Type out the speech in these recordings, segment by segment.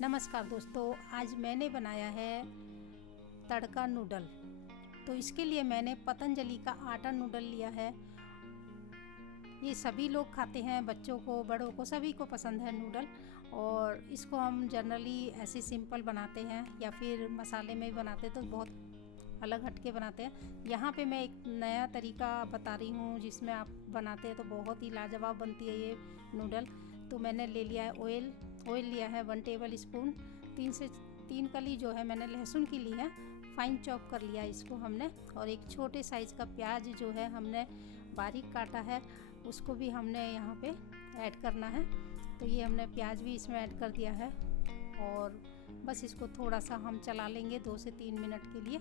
नमस्कार दोस्तों, आज मैंने बनाया है तड़का नूडल। तो इसके लिए मैंने पतंजलि का आटा नूडल लिया है। ये सभी लोग खाते हैं, बच्चों को, बड़ों को, सभी को पसंद है नूडल। और इसको हम जनरली ऐसे सिंपल बनाते हैं या फिर मसाले में भी बनाते तो बहुत अलग हटके बनाते हैं। यहाँ पे मैं एक नया तरीका बता रही हूँ जिसमें आप बनाते हैं तो बहुत ही लाजवाब बनती है ये नूडल। तो मैंने ले लिया है ऑयल लिया है 1 टेबल स्पून। 3 से 3 कली जो है मैंने लहसुन की ली है, फाइन चॉप कर लिया इसको हमने। और एक छोटे साइज़ का प्याज जो है हमने बारीक काटा है, उसको भी हमने यहाँ पे ऐड करना है। तो ये हमने प्याज भी इसमें ऐड कर दिया है और बस इसको थोड़ा सा हम चला लेंगे 2 से 3 मिनट के लिए।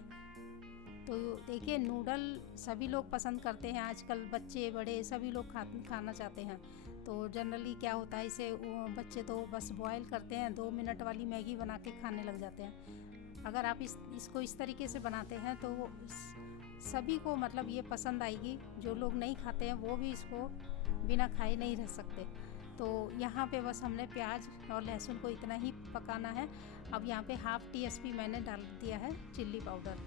तो देखिए, नूडल सभी लोग पसंद करते हैं आजकल, बच्चे बड़े सभी लोग खाना चाहते हैं। तो जनरली क्या होता है, इसे बच्चे तो बस बॉयल करते हैं, 2 मिनट वाली मैगी बना के खाने लग जाते हैं। अगर आप इसको इस तरीके से बनाते हैं तो सभी को मतलब ये पसंद आएगी। जो लोग नहीं खाते हैं वो भी इसको बिना खाए नहीं रह सकते। तो यहाँ पे बस हमने प्याज और लहसुन को इतना ही पकाना है। अब यहाँ पे हाफ़ टीस्पून मैंने डाल दिया है चिल्ली पाउडर।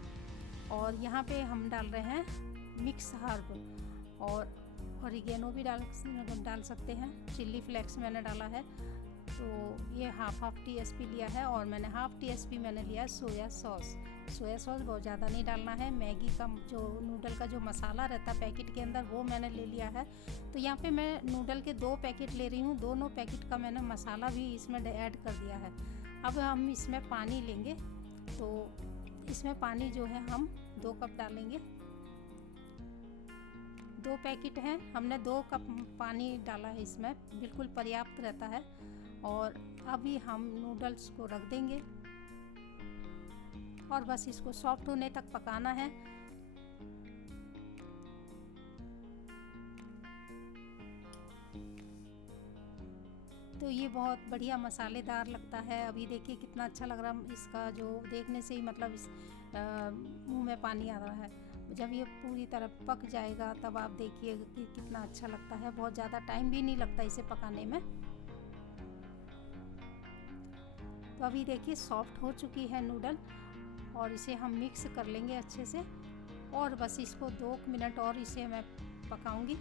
और यहाँ पे हम डाल रहे हैं मिक्स हर्ब और ऑरिगेनो भी डाल सकते हैं। चिल्ली फ्लेक्स मैंने डाला है। तो ये हाफ टीस्पून लिया है। और मैंने हाफ़ टीस्पून मैंने लिया है सोया सॉस। सोया सॉस बहुत ज़्यादा नहीं डालना है। मैगी का जो नूडल का जो मसाला रहता है पैकेट के अंदर, वो मैंने ले लिया है। तो यहाँ पे मैं नूडल के 2 पैकेट ले रही हूँ, दोनों पैकेट का मैंने मसाला भी इसमें ऐड कर दिया है। अब हम इसमें पानी लेंगे। तो इसमें पानी जो है हम 2 कप डालेंगे। 2 पैकेट हैं, हमने 2 कप पानी डाला है इसमें, बिल्कुल पर्याप्त रहता है। और अभी हम नूडल्स को रख देंगे और बस इसको सॉफ्ट होने तक पकाना है। तो ये बहुत बढ़िया मसालेदार लगता है। अभी देखिए कितना अच्छा लग रहा है, इसका जो देखने से ही मतलब मुंह में पानी आ रहा है। जब ये पूरी तरह पक जाएगा तब आप देखिए कि कितना अच्छा लगता है। बहुत ज़्यादा टाइम भी नहीं लगता इसे पकाने में। तो अभी देखिए सॉफ्ट हो चुकी है नूडल और इसे हम मिक्स कर लेंगे अच्छे से। और बस इसको 2 मिनट और इसे मैं पकाऊंगी।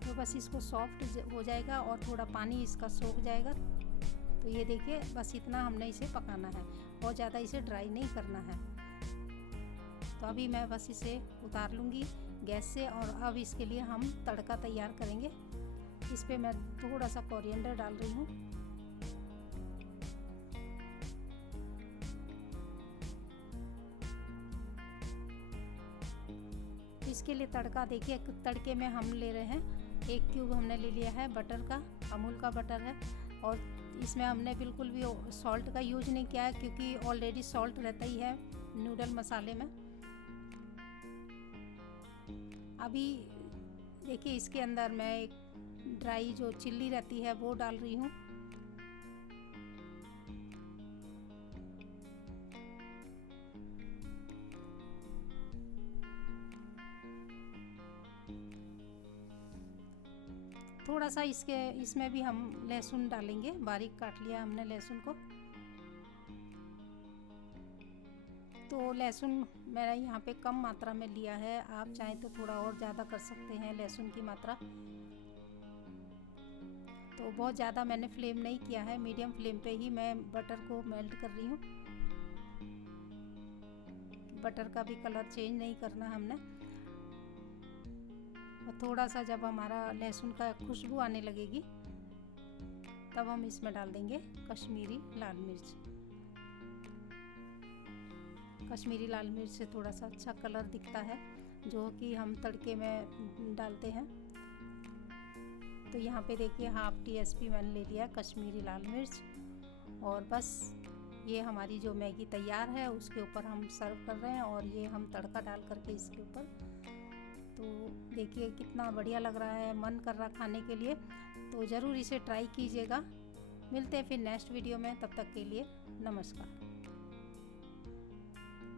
तो बस इसको सॉफ्ट हो जाएगा और थोड़ा पानी इसका सूख जाएगा। तो ये देखिए बस इतना हमने इसे पकाना है, बहुत ज़्यादा इसे ड्राई नहीं करना है। तो अभी मैं बस इसे उतार लूँगी गैस से। और अब इसके लिए हम तड़का तैयार करेंगे। इस पे मैं थोड़ा सा कोरिएंडर डाल रही हूँ। इसके लिए तड़का देखिए, तड़के में हम ले रहे हैं 1 क्यूब हमने ले लिया है बटर का, अमूल का बटर है। और इसमें हमने बिल्कुल भी सॉल्ट का यूज नहीं किया है क्योंकि ऑलरेडी सॉल्ट रहता ही है नूडल मसाले में। अभी देखिए इसके अंदर मैं एक ड्राई जो चिल्ली रहती है वो डाल रही हूँ। थोड़ा सा इसमें भी हम लहसुन डालेंगे, बारीक काट लिया हमने लहसुन को। तो लहसुन मेरा यहाँ पे कम मात्रा में लिया है, आप चाहें तो थोड़ा और ज़्यादा कर सकते हैं लहसुन की मात्रा। तो बहुत ज़्यादा मैंने फ्लेम नहीं किया है, मीडियम फ्लेम पे ही मैं बटर को मेल्ट कर रही हूँ। बटर का भी कलर चेंज नहीं करना हमने। और थोड़ा सा जब हमारा लहसुन का खुशबू आने लगेगी तब हम इसमें डाल देंगे कश्मीरी लाल मिर्च। कश्मीरी लाल मिर्च से थोड़ा सा अच्छा कलर दिखता है, जो कि हम तड़के में डालते हैं। तो यहाँ पे देखिए हाफ़ टीस्पून मैंने ले लिया कश्मीरी लाल मिर्च। और बस ये हमारी जो मैगी तैयार है उसके ऊपर हम सर्व कर रहे हैं। और ये हम तड़का डाल करके इसके ऊपर, तो देखिए कितना बढ़िया लग रहा है, मन कर रहा खाने के लिए। तो ज़रूर इसे ट्राई कीजिएगा। मिलते हैं फिर नेक्स्ट वीडियो में, तब तक के लिए नमस्कार।